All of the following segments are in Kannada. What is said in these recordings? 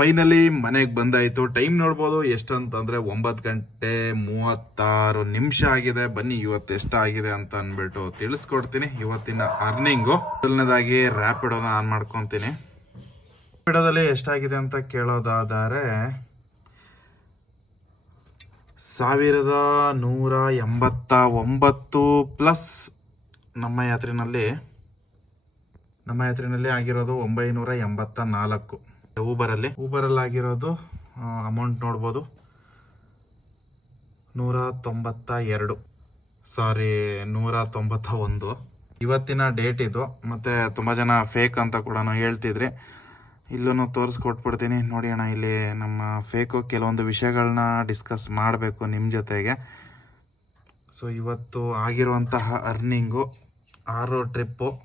ಫೈನಲಿ ಮನೆಗೆ ಬಂದಾಯಿತು. ಟೈಮ್ ನೋಡ್ಬೋದು ಎಷ್ಟಂತಂದರೆ ಒಂಬತ್ತು ಗಂಟೆ ಮೂವತ್ತಾರು ನಿಮಿಷ ಆಗಿದೆ. ಬನ್ನಿ ಇವತ್ತು ಎಷ್ಟಾಗಿದೆ ಅಂತ ಅಂದ್ಬಿಟ್ಟು ತಿಳಿಸ್ಕೊಡ್ತೀನಿ ಇವತ್ತಿನ ಅರ್ನಿಂಗು ಮೊದಲನೇದಾಗಿ ರ್ಯಾಪಿಡೋನ ಆನ್ ಮಾಡ್ಕೊತೀನಿ. ರ್ಯಾಪಿಡೋದಲ್ಲಿ ಎಷ್ಟಾಗಿದೆ ಅಂತ ಕೇಳೋದಾದರೆ ಸಾವಿರದ ನೂರ ಎಂಬತ್ತ ಒಂಬತ್ತು ಪ್ಲಸ್ ನಮ್ಮ ಯಾತ್ರೆಯಲ್ಲಿ, ನಮ್ಮ ಯಾತ್ರಿನಲ್ಲಿ ಆಗಿರೋದು ಒಂಬೈನೂರ ಎಂಬತ್ತ ನಾಲ್ಕು. ಊಬರಲ್ಲಿ ಊಬರಲ್ಲಿ ಆಗಿರೋದು ಅಮೌಂಟ್ ನೋಡ್ಬೋದು. ನೂರ ತೊಂಬತ್ತ ಎರಡು ಸಾರಿ ನೂರ ತೊಂಬತ್ತ ಒಂದು ಇವತ್ತಿನ ಡೇಟ್ ಇದು. ಮತ್ತು ತುಂಬ ಜನ ಫೇಕ್ ಅಂತ ಕೂಡ ಹೇಳ್ತಿದ್ರಿ. ಇಲ್ಲೂ ತೋರಿಸ್ಕೊಟ್ಬಿಡ್ತೀನಿ. ನೋಡಿ ಅಣ್ಣ, ಇಲ್ಲಿ ನಮ್ಮ ಫೇಕು ಕೆಲವೊಂದು ವಿಷಯಗಳನ್ನ ಡಿಸ್ಕಸ್ ಮಾಡಬೇಕು ನಿಮ್ಮ ಜೊತೆಗೆ. ಸೊ ಇವತ್ತು ಆಗಿರುವಂತಹ ಅರ್ನಿಂಗು ಆರು ಟ್ರಿಪ್ಪು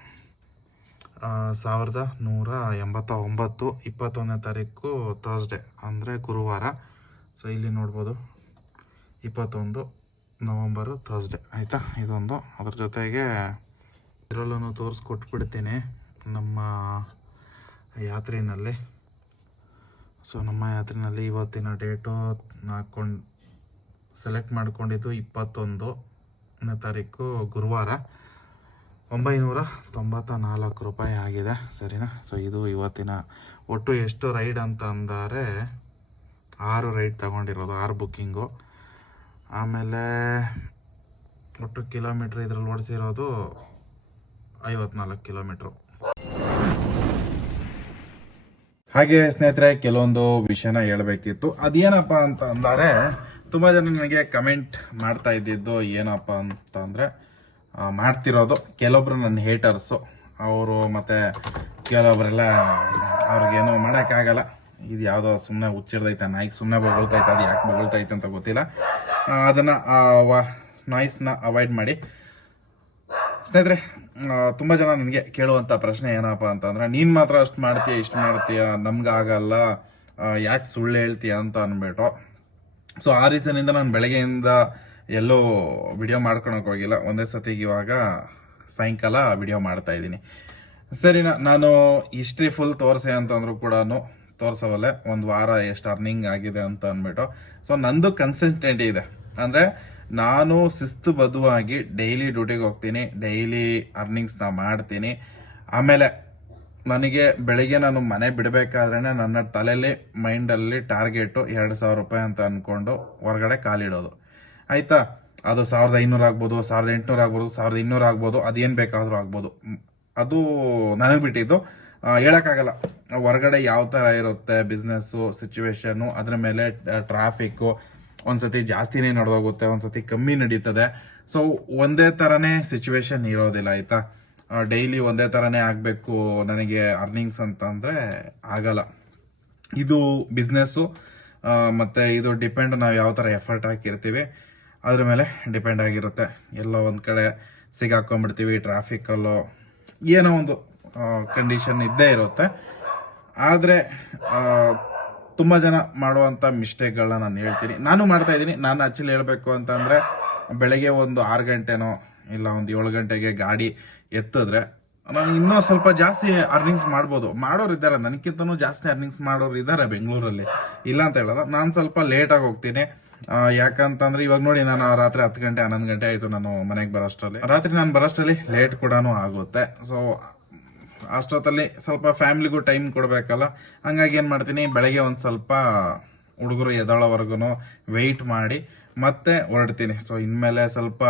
ಸಾವಿರದ ನೂರ ಎಂಬತ್ತ ಒಂಬತ್ತು ಇಪ್ಪತ್ತೊಂದನೇ ತಾರೀಕು ಥರ್ಸ್ಡೇ ಅಂದರೆ ಗುರುವಾರ. ಸೊ ಇಲ್ಲಿ ನೋಡ್ಬೋದು. ಇಪ್ಪತ್ತೊಂದು ನವಂಬರು ಥರ್ಸ್ಡೇ ಆಯಿತಾ? ಇದೊಂದು. ಅದ್ರ ಜೊತೆಗೆ ಇದರಲ್ಲೂ ತೋರಿಸ್ಕೊಟ್ಬಿಡ್ತೀನಿ ನಮ್ಮ ಯಾತ್ರೆಯಲ್ಲಿ ಸೊ ನಮ್ಮ ಯಾತ್ರೆಯಲ್ಲಿ ಇವತ್ತಿನ ಡೇಟು ಹಾಕ್ಕೊಂಡು ಸೆಲೆಕ್ಟ್ ಮಾಡ್ಕೊಂಡಿದ್ದು ಇಪ್ಪತ್ತೊಂದನೇ ತಾರೀಕು ಗುರುವಾರ. ಒಂಬೈನೂರ ತೊಂಬತ್ತ ನಾಲ್ಕು ರೂಪಾಯಿ ಆಗಿದೆ, ಸರಿನಾ? ಸೊ ಇದು ಇವತ್ತಿನ ಒಟ್ಟು ಎಷ್ಟು ರೈಡ್ ಅಂತ ಅಂದರೆ, ಆರು ರೈಡ್ ತಗೊಂಡಿರೋದು, ಆರು ಬುಕ್ಕಿಂಗು ಆಮೇಲೆ ಒಟ್ಟು ಕಿಲೋಮೀಟ್ರ್ ಇದ್ರಲ್ಲಿ ಓಡಿಸಿರೋದು ಐವತ್ನಾಲ್ಕು ಕಿಲೋಮೀಟ್ರು ಹಾಗೆ ಸ್ನೇಹಿತರೆ, ಕೆಲವೊಂದು ವಿಷಯನ ಹೇಳಬೇಕಿತ್ತು. ಅದೇನಪ್ಪ ಅಂತ ಅಂದರೆ, ತುಂಬ ಜನ ನನಗೆ ಕಮೆಂಟ್ ಮಾಡ್ತಾ ಇದ್ದಿದ್ದು ಏನಪ್ಪ ಅಂತ ಅಂದರೆ ಮಾಡ್ತಿರೋದು. ಕೆಲವೊಬ್ರು ನನ್ನ ಹೇಟರ್ಸು ಅವರು ಮತ್ತು ಕೆಲವೊಬ್ಬರೆಲ್ಲ ಅವ್ರಿಗೇನು ಮಾಡೋಕ್ಕಾಗಲ್ಲ. ಇದು ಯಾವುದೋ ಸುಮ್ಮನೆ ಹುಚ್ಚಿಡ್ದೈತೆ, ನಾಯಿಗೆ ಸುಮ್ಮನೆ ಬೊಗಳ್ತೈತೆ, ಅದು ಯಾಕೆ ಬೊಗಳ್ತೈತೆ ಅಂತ ಗೊತ್ತಿಲ್ಲ. ಅದನ್ನು ನಾಯ್ಸ್ನ ಅವಾಯ್ಡ್ ಮಾಡಿ. ಸ್ನೇಹಿತರೆ ತುಂಬ ಜನ ನನಗೆ ಕೇಳುವಂಥ ಪ್ರಶ್ನೆ ಏನಪ್ಪ ಅಂತಂದ್ರೆ, ನೀನು ಮಾತ್ರ ಅಷ್ಟು ಮಾಡ್ತೀಯ, ಇಷ್ಟು ಮಾಡ್ತೀಯ, ನಮ್ಗೆ ಆಗಲ್ಲ ಯಾಕೆ ಸುಳ್ಳು ಹೇಳ್ತೀಯ ಅಂತ ಅಂದ್ಬಿಟ್ಟು ಸೊ ಆ ರೀಸನಿಂದ ನಾನು ಬೆಳಗ್ಗೆಯಿಂದ ಎಲ್ಲೂ ವಿಡಿಯೋ ಮಾಡ್ಕೊಳಕ್ ಹೋಗಿಲ್ಲ. ಒಂದೇ ಸತಿಗೆ ಇವಾಗ ಸಾಯಂಕಾಲ ವಿಡಿಯೋ ಮಾಡ್ತಾ ಇದ್ದೀನಿ. ಸರಿನಾ, ನಾನು ಹಿಸ್ಟ್ರಿ ಫುಲ್ ತೋರಿಸೆ ಅಂತಂದ್ರು ಕೂಡ ತೋರಿಸೋವಲ್ಲೇ. ಒಂದು ವಾರ ಎಷ್ಟು ಅರ್ನಿಂಗ್ ಆಗಿದೆ ಅಂತ ಅಂದ್ಬಿಟ್ಟು. ಸೊ ನಂದು ಕನ್ಸಿಸ್ಟೆಂಟ್ ಇದೆ. ಅಂದರೆ, ನಾನು ಶಿಸ್ತು ಬದುವಾಗಿ ಡೈಲಿ ಡ್ಯೂಟಿಗೆ ಹೋಗ್ತೀನಿ. ಡೈಲಿ ಅರ್ನಿಂಗ್ಸ್ನ ಮಾಡ್ತೀನಿ. ಆಮೇಲೆ ನನಗೆ ಬೆಳಿಗ್ಗೆ ನಾನು ಮನೆ ಬಿಡಬೇಕಾದ್ರೆ ನನ್ನ ತಲೆಯಲ್ಲಿ ಮೈಂಡಲ್ಲಿ ಟಾರ್ಗೆಟು ಎರಡು ಸಾವಿರ ರೂಪಾಯಿ ಅಂತ ಅಂದ್ಕೊಂಡು ಹೊರಗಡೆ ಕಾಲಿಡೋದು. ಆಯಿತಾ? ಅದು ಸಾವಿರದ ಐನೂರು ಆಗ್ಬೋದು, ಸಾವಿರದ ಎಂಟುನೂರು ಆಗ್ಬೋದು, ಸಾವಿರದ ಇನ್ನೂರು ಆಗ್ಬೋದು, ಅದೇನು ಬೇಕಾದರೂ ಆಗ್ಬೋದು. ಅದು ನನಗೆ ಬಿಟ್ಟಿದ್ದು. ಹೇಳೋಕ್ಕಾಗಲ್ಲ. ಹೊರಗಡೆ ಯಾವ ಥರ ಇರುತ್ತೆ ಬಿಸ್ನೆಸ್ಸು ಸಿಚುವೇಶನು ಅದ್ರ ಮೇಲೆ ಟ್ರಾಫಿಕ್ಕು ಒಂದ್ಸತಿ ಜಾಸ್ತಿನೇ ನಡೆದೋಗುತ್ತೆ, ಒಂದ್ಸತಿ ಕಮ್ಮಿ ನಡೀತದೆ. ಸೊ ಒಂದೇ ಥರನೇ ಸಿಚುವೇಶನ್ ಇರೋದಿಲ್ಲ, ಆಯಿತಾ? ಡೈಲಿ ಒಂದೇ ಥರನೇ ಆಗಬೇಕು, ನನಗೆ ಅರ್ನಿಂಗ್ಸ್ ಅಂತಂದರೆ ಆಗಲ್ಲ. ಇದು ಬಿಸ್ನೆಸ್ಸು ಮತ್ತು ಇದು ಡಿಪೆಂಡ್ ನಾವು ಯಾವ ಥರ ಎಫರ್ಟ್ ಹಾಕಿರ್ತೀವಿ. ಅದ್ರ ಮೇಲೆ ಡಿಪೆಂಡ್ ಆಗಿರುತ್ತೆ. ಎಲ್ಲೋ ಒಂದು ಕಡೆ ಸಿಗಾಕೊಂಡ್ಬಿಡ್ತೀವಿ ಟ್ರಾಫಿಕಲ್ಲೋ ಏನೋ ಒಂದು ಕಂಡೀಷನ್ ಇದ್ದೇ ಇರುತ್ತೆ. ಆದರೆ ತುಂಬ ಜನ ಮಾಡುವಂಥ ಮಿಸ್ಟೇಕ್ಗಳನ್ನ ನಾನು ಹೇಳ್ತೀನಿ. ನಾನು ಮಾಡ್ತಾ ಇದ್ದೀನಿ. ನಾನು ಆ್ಯಕ್ಚುಲಿ ಹೇಳಬೇಕು ಅಂತಂದರೆ, ಬೆಳಗ್ಗೆ ಒಂದು ಆರು ಗಂಟೆನೋ, ಇಲ್ಲ ಒಂದು ಏಳು ಗಂಟೆಗೆ ಗಾಡಿ ಎತ್ತಿದ್ರೆ, ನಾನು ಇನ್ನೂ ಸ್ವಲ್ಪ ಜಾಸ್ತಿ ಅರ್ನಿಂಗ್ಸ್ ಮಾಡ್ಬೋದು. ಮಾಡೋರು ಇದ್ದಾರೆ. ನನಗಿಂತನೂ ಜಾಸ್ತಿ ಅರ್ನಿಂಗ್ಸ್ ಮಾಡೋರು ಇದ್ದಾರೆ ಬೆಂಗಳೂರಲ್ಲಿ. ಇಲ್ಲ ಅಂತ ಹೇಳೋದು. ನಾನು ಸ್ವಲ್ಪ ಲೇಟಾಗಿ ಹೋಗ್ತೀನಿ. ಯಾಕಂತಂದ್ರೆ ಇವಾಗ ನೋಡಿ ನಾನು ರಾತ್ರಿ ಹತ್ತು ಗಂಟೆ, ಹನ್ನೊಂದು ಗಂಟೆ ಆಯಿತು ನಾನು ಮನೆಗೆ ಬರೋಷ್ಟರಲ್ಲಿ. ರಾತ್ರಿ ನಾನು ಬರೋಷ್ಟರಲ್ಲಿ ಲೇಟ್ ಕೂಡ ಆಗುತ್ತೆ. ಸೊ ಅಷ್ಟೊತ್ತಲ್ಲಿ ಸ್ವಲ್ಪ ಫ್ಯಾಮಿಲಿಗೂ ಟೈಮ್ ಕೊಡಬೇಕಲ್ಲ. ಹಂಗಾಗಿ ಏನು ಮಾಡ್ತೀನಿ, ಬೆಳಗ್ಗೆ ಒಂದು ಸ್ವಲ್ಪ ಹುಡುಗರು ಎದಳೋವರೆಗೂ ವೆಯ್ಟ್ ಮಾಡಿ ಮತ್ತೆ ಹೊರಡ್ತೀನಿ. ಸೊ ಇನ್ಮೇಲೆ ಸ್ವಲ್ಪ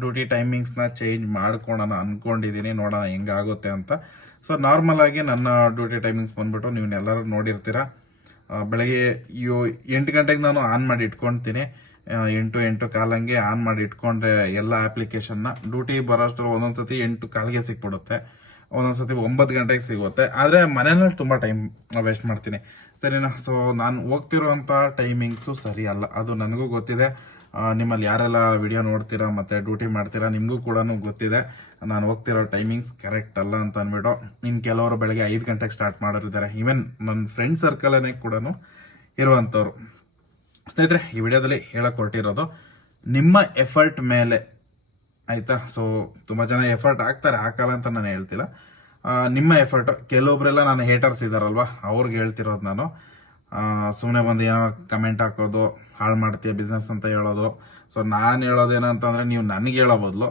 ಡ್ಯೂಟಿ ಟೈಮಿಂಗ್ಸ್ನ ಚೇಂಜ್ ಮಾಡ್ಕೊಳೋಣ ಅಂದ್ಕೊಂಡಿದ್ದೀನಿ ನೋಡೋಣ ಹೆಂಗಾಗುತ್ತೆ ಅಂತ. ಸೊ ನಾರ್ಮಲ್ ಆಗಿ ನನ್ನ ಡ್ಯೂಟಿ ಟೈಮಿಂಗ್ಸ್ ಬಂದ್ಬಿಟ್ಟು ನೀವು ಎಲ್ಲರೂ ನೋಡಿರ್ತೀರ? ಬೆಳಗ್ಗೆ ಯೋ ಎಂಟು ಗಂಟೆಗೆ ನಾನು ಆನ್ ಮಾಡಿ ಇಟ್ಕೊಳ್ತೀನಿ ಎಂಟು ಎಂಟು ಕಾಲಂಗೆ ಆನ್ ಮಾಡಿ ಇಟ್ಕೊಂಡ್ರೆ ಎಲ್ಲ ಅಪ್ಲಿಕೇಶನ್ನ ಡ್ಯೂಟಿ ಬರೋಷ್ಟ್ರಲ್ಲಿ ಒಂದೊಂದು ಸತಿ ಎಂಟು ಕಾಲಿಗೆ ಸಿಕ್ಬಿಡುತ್ತೆ. ಒಂದೊಂದು ಸತಿ ಒಂಬತ್ತು ಗಂಟೆಗೆ ಸಿಗುತ್ತೆ. ಆದರೆ ಮನೆಯಲ್ಲಿ ತುಂಬ ಟೈಮ್ ವೇಸ್ಟ್ ಮಾಡ್ತೀನಿ. ಸರಿನಾ? ಸೊ ನಾನು ಹೋಗ್ತಿರೋಂಥ ಟೈಮಿಂಗ್ಸು ಸರಿ ಅಲ್ಲ ಅದು ನನಗೂ ಗೊತ್ತಿದೆ. ನಿಮ್ಮಲ್ಲಿ ಯಾರೆಲ್ಲ ವಿಡಿಯೋ ನೋಡ್ತೀರಾ ಮತ್ತು ಡ್ಯೂಟಿ ಮಾಡ್ತೀರಾ ನಿಮಗೂ ಕೂಡ ಗೊತ್ತಿದೆ. ನಾನು ಹೋಗ್ತಿರೋ ಟೈಮಿಂಗ್ಸ್ ಕರೆಕ್ಟ್ ಅಲ್ಲ ಅಂತ ಅಂದ್ಬಿಟ್ಟು ಇನ್ನು ಕೆಲವರು ಬೆಳಗ್ಗೆ ಐದು ಗಂಟೆಗೆ ಸ್ಟಾರ್ಟ್ ಮಾಡೋರಿದ್ದಾರೆ. ಈವನ್ ನನ್ನ ಫ್ರೆಂಡ್ ಸರ್ಕಲನ್ನೇ ಕೂಡ ಇರುವಂಥವ್ರು ಸ್ನೇಹಿತರೆ, ಈ ವಿಡಿಯೋದಲ್ಲಿ ಹೇಳಕ್ಕೆ ಹೊರಟಿರೋದು ನಿಮ್ಮ ಎಫರ್ಟ್ ಮೇಲೆ. ಆಯಿತಾ? ಸೊ ತುಂಬ ಜನ ಎಫರ್ಟ್ ಹಾಕ್ತಾರೆ. ಹಾಕಲ್ಲ ಅಂತ ನಾನು ಹೇಳ್ತಿಲ್ಲ. ನಿಮ್ಮ ಎಫರ್ಟ್ ಕೆಲವೊಬ್ರೆಲ್ಲ ನಾನು ಹೇಟರ್ಸ್ ಇದ್ದಾರಲ್ವಾ ಅವ್ರಿಗೆ ಹೇಳ್ತಿರೋದು ನಾನು. ಸುಮ್ಮನೆ ಬಂದು ಏನೋ ಕಮೆಂಟ್ ಹಾಕೋದು ಹಾಳು ಮಾಡ್ತೀಯ ಬಿಸ್ನೆಸ್ ಅಂತ ಹೇಳೋದು. ಸೊ ನಾನು ಹೇಳೋದೇನಂತಂದರೆ ನೀವು ನನಗೆ ಹೇಳೋ ಬದಲು,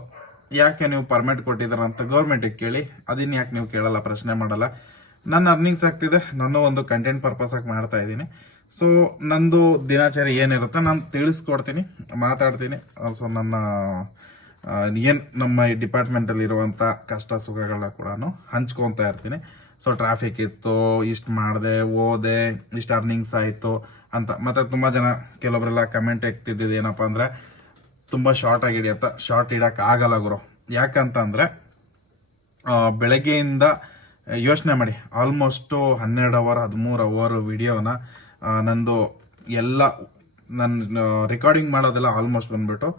ಯಾಕೆ ನೀವು ಪರ್ಮಿಟ್ ಕೊಟ್ಟಿದ್ದೀರ ಅಂತ ಗೌರ್ಮೆಂಟಿಗೆ ಕೇಳಿ. ಅದನ್ನ ಯಾಕೆ ನೀವು ಕೇಳಲ್ಲ, ಪ್ರಶ್ನೆ ಮಾಡಲ್ಲ. ನನ್ನ ಅರ್ನಿಂಗ್ಸ್ ಆಗ್ತಿದೆ, ನಾನು ಒಂದು ಕಂಟೆಂಟ್ ಪರ್ಪಸ್ ಆಗಿ ಮಾಡ್ತಾ ಇದ್ದೀನಿ. ಸೊ ನಂದು ದಿನಾಚರಿ ಏನಿರುತ್ತೆ ನಾನು ತಿಳಿಸ್ಕೊಡ್ತೀನಿ, ಮಾತಾಡ್ತೀನಿ. ಸೊ ನನ್ನ ಏನು ನಮ್ಮ ಈ ಡಿಪಾರ್ಟ್ಮೆಂಟಲ್ಲಿರುವಂಥ ಕಷ್ಟ ಸುಖಗಳನ್ನ ಕೂಡ ಹಂಚ್ಕೊತಾ ಇರ್ತೀನಿ. ಸೊ ಟ್ರಾಫಿಕ್ ಇತ್ತು, ಇಷ್ಟು ಮಾಡಿದೆ ಓದೆ ಇಷ್ಟು ಅರ್ನಿಂಗ್ಸ್ ಆಯಿತು. ಅಂತ. ಮತ್ತು ತುಂಬ ಜನ ಕೆಲವೊಬ್ಬರೆಲ್ಲ ಕಮೆಂಟ್ ಇಡ್ತಿದ್ದಿದ್ದು ಏನಪ್ಪ ಅಂದರೆ, ತುಂಬ ಶಾರ್ಟ್ ಆಗಿಡಿ ಅಂತ. ಶಾರ್ಟ್ ಇಡಕ್ ಆಗಲ್ಲ ಗುರು. ಯಾಕಂತಂದರೆ ಬೆಳಗ್ಗೆಯಿಂದ ಯೋಚನೆ ಮಾಡಿ. ಆಲ್ಮೋಸ್ಟು ಹನ್ನೆರಡು ಅವರ್ ಹದಿಮೂರು ಅವರ್ ವಿಡಿಯೋನ ನಂದು ಎಲ್ಲ ನನ್ನ ರೆಕಾರ್ಡಿಂಗ್ ಮಾಡೋದೆಲ್ಲ ಆಲ್ಮೋಸ್ಟ್ ಬಂದ್ಬಿಟ್ಟು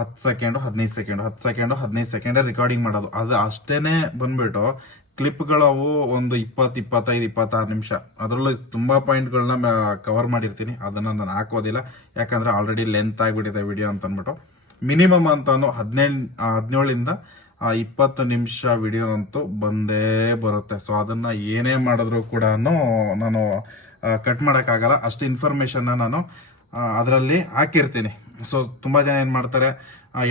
ಹತ್ತು ಸೆಕೆಂಡು ಹದಿನೈದು ಸೆಕೆಂಡು ಹತ್ತು ಸೆಕೆಂಡು ಹದಿನೈದು ಸೆಕೆಂಡೇ ರೆಕಾರ್ಡಿಂಗ್ ಮಾಡೋದು. ಅದು ಅಷ್ಟೇ ಬಂದ್ಬಿಟ್ಟು ಕ್ಲಿಪ್ಗಳವು ಒಂದು ಇಪ್ಪತ್ತು, ಇಪ್ಪತ್ತೈದು, ಇಪ್ಪತ್ತಾರು ನಿಮಿಷ. ಅದರಲ್ಲೂ ತುಂಬ ಪಾಯಿಂಟ್ಗಳನ್ನ ಕವರ್ ಮಾಡಿರ್ತೀನಿ. ಅದನ್ನು ನಾನು ಹಾಕೋದಿಲ್ಲ. ಯಾಕಂದರೆ ಆಲ್ರೆಡಿ ಲೆಂತ್ ಆಗಿಬಿಟ್ಟಿದೆ ವಿಡಿಯೋ ಅಂತ ಅಂದ್ಬಿಟ್ಟು ಮಿನಿಮಮ್ ಅಂತಾನು ಹದಿನೇಳು ಹದಿನೇಳಿಂದ ಇಪ್ಪತ್ತು ನಿಮಿಷ ವಿಡಿಯೋ ಅಂತೂ ಬಂದೇ ಬರುತ್ತೆ. ಸೊ ಅದನ್ನು ಏನೇ ಮಾಡಿದ್ರೂ ಕೂಡ ನಾನು ಕಟ್ ಮಾಡೋಕ್ಕಾಗಲ್ಲ. ಅಷ್ಟು ಇನ್ಫಾರ್ಮೇಷನ್ನ ನಾನು ಅದರಲ್ಲಿ ಹಾಕಿರ್ತೀನಿ. ಸೊ ತುಂಬ ಜನ ಏನು ಮಾಡ್ತಾರೆ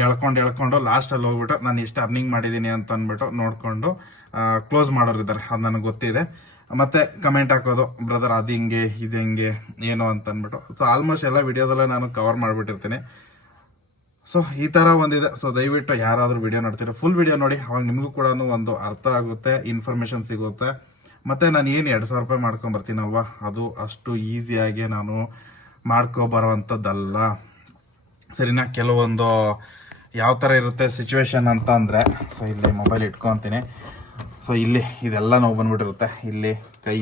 ಎಳ್ಕೊಂಡು ಎಳ್ಕೊಂಡು ಲಾಸ್ಟಲ್ಲಿ ಹೋಗ್ಬಿಟ್ಟು ನಾನು ಇಷ್ಟು ಅರ್ನಿಂಗ್ ಮಾಡಿದ್ದೀನಿ ಅಂತ ಅಂದ್ಬಿಟ್ಟು ನೋಡಿಕೊಂಡು ಕ್ಲೋಸ್ ಮಾಡೋರಿದ್ದಾರೆ. ಅದು ನನಗೆ ಗೊತ್ತಿದೆ. ಮತ್ತೆ ಕಮೆಂಟ್ ಹಾಕೋದು ಬ್ರದರ್ ಅದು ಹಿಂಗೆ, ಇದು ಹಿಂಗೆ, ಏನು ಅಂತ ಅಂದ್ಬಿಟ್ಟು. ಸೊ ಆಲ್ಮೋಸ್ಟ್ ಎಲ್ಲ ವಿಡಿಯೋದಲ್ಲೇ ನಾನು ಕವರ್ ಮಾಡಿಬಿಟ್ಟಿರ್ತೀನಿ. ಸೊ ಈ ಥರ ಒಂದಿದೆ. ಸೊ ದಯವಿಟ್ಟು ಯಾರಾದರೂ ವಿಡಿಯೋ ನೋಡ್ತೀರಾ ಫುಲ್ ವಿಡಿಯೋ ನೋಡಿ. ಅವಾಗ ನಿಮಗೂ ಕೂಡ ಒಂದು ಅರ್ಥ ಆಗುತ್ತೆ ಇನ್ಫಾರ್ಮೇಷನ್ ಸಿಗುತ್ತೆ. ಮತ್ತು ನಾನು ಏನು ಎರಡು ಸಾವಿರ ರೂಪಾಯಿ ಮಾಡ್ಕೊಂಬರ್ತೀನವ್ವ ಅದು ಅಷ್ಟು ಈಸಿಯಾಗಿ ನಾನು ಮಾಡ್ಕೊಬರೋವಂಥದ್ದಲ್ಲ ಸರಿನಾ, ಕೆಲವೊಂದು ಯಾವ ಥರ ಇರುತ್ತೆ ಸಿಚುವೇಶನ್ ಅಂತ ಅಂದರೆ ಸೊ ಇಲ್ಲಿ ಮೊಬೈಲ್ ಇಟ್ಕೊತೀನಿ. ಸೊ ಇಲ್ಲಿ ಇದೆಲ್ಲ ನೋವು ಬಂದ್ಬಿಟ್ಟಿರುತ್ತೆ. ಇಲ್ಲಿ ಕೈ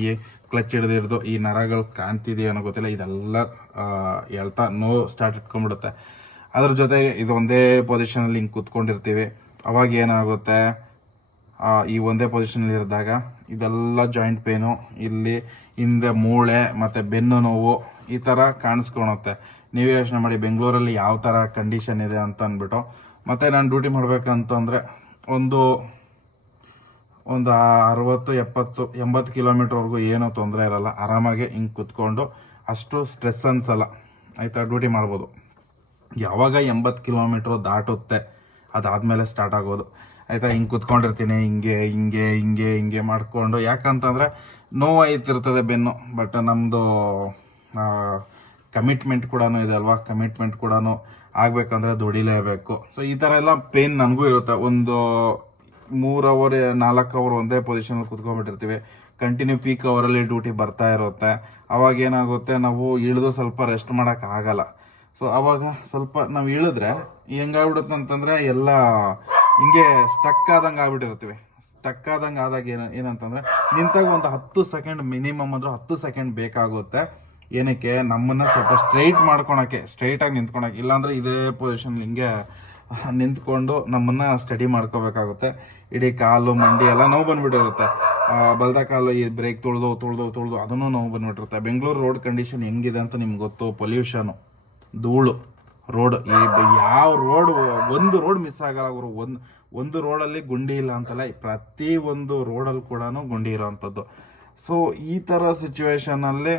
ಕ್ಲಚ್ ಹಿಡ್ದು ಹಿಡ್ದು ಈ ನರಗಳು ಕಾಣ್ತಿದೆಯೋ ಅನ್ನೋ ಗೊತ್ತಿಲ್ಲ. ಇದೆಲ್ಲ ಹೇಳ್ತಾ ನೋವು ಸ್ಟಾರ್ಟ್ ಇಟ್ಕೊಂಡ್ಬಿಡುತ್ತೆ. ಅದ್ರ ಜೊತೆಗೆ ಇದು ಒಂದೇ ಪೊಸಿಷನಲ್ಲಿ ಹಿಂಗೆ ಕೂತ್ಕೊಂಡಿರ್ತೀವಿ. ಅವಾಗ ಏನಾಗುತ್ತೆ ಈ ಒಂದೇ ಪೊಸಿಷನಲ್ಲಿ ಇರಿದಾಗ ಇದೆಲ್ಲ ಜಾಯಿಂಟ್ ಪೇನು ಇಲ್ಲಿ ಹಿಂದೆ ಮೂಳೆ ಮತ್ತು ಬೆನ್ನು ನೋವು ಈ ಥರ ಕಾಣಿಸ್ಕೊಳುತ್ತೆ ನೀವೇ ಯೋಚನೆ ಮಾಡಿ, ಬೆಂಗಳೂರಲ್ಲಿ ಯಾವ ಥರ ಕಂಡೀಷನ್ ಇದೆ ಅಂತ ಅಂದ್ಬಿಟ್ಟು ಮತ್ತು ನಾನು ಡ್ಯೂಟಿ ಮಾಡಬೇಕಂತಂದರೆ ಒಂದು ಒಂದು ಅರವತ್ತು, ಎಪ್ಪತ್ತು, ಎಂಬತ್ತು ಕಿಲೋಮೀಟ್ರ್ವರೆಗೂ ಏನೂ ತೊಂದರೆ ಇರಲ್ಲ. ಆರಾಮಾಗಿ ಹಿಂಗೆ ಕುತ್ಕೊಂಡು ಅಷ್ಟು ಸ್ಟ್ರೆಸ್ ಅನ್ಸಲ್ಲ. ಆಯಿತಾ? ಡ್ಯೂಟಿ ಮಾಡ್ಬೋದು. ಯಾವಾಗ ಎಂಬತ್ತು ಕಿಲೋಮೀಟ್ರ್ ದಾಟುತ್ತೆ, ಅದಾದಮೇಲೆ ಸ್ಟಾರ್ಟ್ ಆಗೋದು. ಆಯಿತಾ? ಹಿಂಗೆ ಕುತ್ಕೊಂಡಿರ್ತೀನಿ, ಹಿಂಗೆ ಹಿಂಗೆ ಹಿಂಗೆ ಹಿಂಗೆ ಮಾಡಿಕೊಂಡು. ಯಾಕಂತಂದರೆ ನೋವಾಯ್ತಿರ್ತದೆ ಬೆನ್ನು ಬಟ್ ನಮ್ಮದು ಕಮಿಟ್ಮೆಂಟ್ ಕೂಡ ಇದೆ ಅಲ್ವಾ? ಕಮಿಟ್ಮೆಂಟ್ ಕೂಡ ಆಗ್ಬೇಕಂದ್ರೆ ದುಡಿಲೇಬೇಕು. ಸೊ ಈ ಥರ ಎಲ್ಲ ಪೇನ್ ನನಗೂ ಇರುತ್ತೆ. ಒಂದು ಮೂರು ಅವರ್, ನಾಲ್ಕು ಅವರ್ ಒಂದೇ ಪೊಸಿಷನಲ್ಲಿ ಕುತ್ಕೊಂಡ್ಬಿಟ್ಟಿರ್ತೀವಿ. ಕಂಟಿನ್ಯೂ ಪೀಕ್ ಅವರಲ್ಲಿ ಡ್ಯೂಟಿ ಬರ್ತಾ ಇರುತ್ತೆ. ಅವಾಗ ಏನಾಗುತ್ತೆ? ನಾವು ಇಳಿದು ಸ್ವಲ್ಪ ರೆಸ್ಟ್ ಮಾಡೋಕ್ಕಾಗಲ್ಲ ಸೊ ಅವಾಗ ಸ್ವಲ್ಪ ನಾವು ಇಳಿದ್ರೆ ಹೆಂಗಾಗ್ಬಿಡುತ್ತೆ ಅಂತಂದರೆ ಎಲ್ಲ ಹಿಂಗೆ ಸ್ಟಕ್ ಆದಂಗೆ ಆಗ್ಬಿಟ್ಟಿರ್ತೀವಿ. ಸ್ಟಕ್ ಆದಂಗೆ ಆದಾಗ ಏನು, ಏನಂತಂದರೆ ನಿಂತಾಗ ಒಂದು ಹತ್ತು ಸೆಕೆಂಡ್ ಮಿನಿಮಮ್ ಅಂದ್ರೆ ಹತ್ತು ಸೆಕೆಂಡ್ ಬೇಕಾಗುತ್ತೆ. ಏನಕ್ಕೆ ನಮ್ಮನ್ನು ಸ್ವಲ್ಪ ಸ್ಟ್ರೈಟ್ ಮಾಡ್ಕೊಳಕ್ಕೆ ಸ್ಟ್ರೈಟಾಗಿ ನಿಂತ್ಕೊಳಕ್ಕೆ. ಇಲ್ಲಾಂದ್ರೆ ಇದೇ ಪೊಸಿಷನ್ ಹಿಂಗೆ ನಿಂತ್ಕೊಂಡು ನಮ್ಮನ್ನ ಸ್ಟಡಿ ಮಾಡ್ಕೋಬೇಕಾಗುತ್ತೆ. ಇಡೀ ಕಾಲು, ಮಂಡಿ ಎಲ್ಲ ನೋವು ಬಂದ್ಬಿಟ್ಟಿರುತ್ತೆ. ಬಲದ ಕಾಲು ಈ ಬ್ರೇಕ್ ತುಳಿದು ತುಳಿದು ತುಳಿದು ಅದನ್ನು ನೋವು ಬಂದ್ಬಿಟ್ಟಿರುತ್ತೆ. ಬೆಂಗಳೂರು ರೋಡ್ ಕಂಡೀಷನ್ ಹೆಂಗಿದೆ ಅಂತ ನಿಮ್ಗೆ ಗೊತ್ತು? ಪೊಲ್ಯೂಷನು ಧೂಳು ರೋಡ್ ಈ ಯಾವ ರೋಡ್ ಒಂದು ರೋಡ್ ಮಿಸ್ ಆಗಲ್ಲ ಅವರು ಒಂದು ಒಂದು ರೋಡಲ್ಲಿ ಗುಂಡಿ ಇಲ್ಲ ಅಂತಲ್ಲ ಪ್ರತಿ ಒಂದು ರೋಡಲ್ಲಿ ಕೂಡ ಗುಂಡಿ ಇರೋವಂಥದ್ದು ಸೊ ಈ ಥರ ಸಿಚುವೇಶನಲ್ಲಿ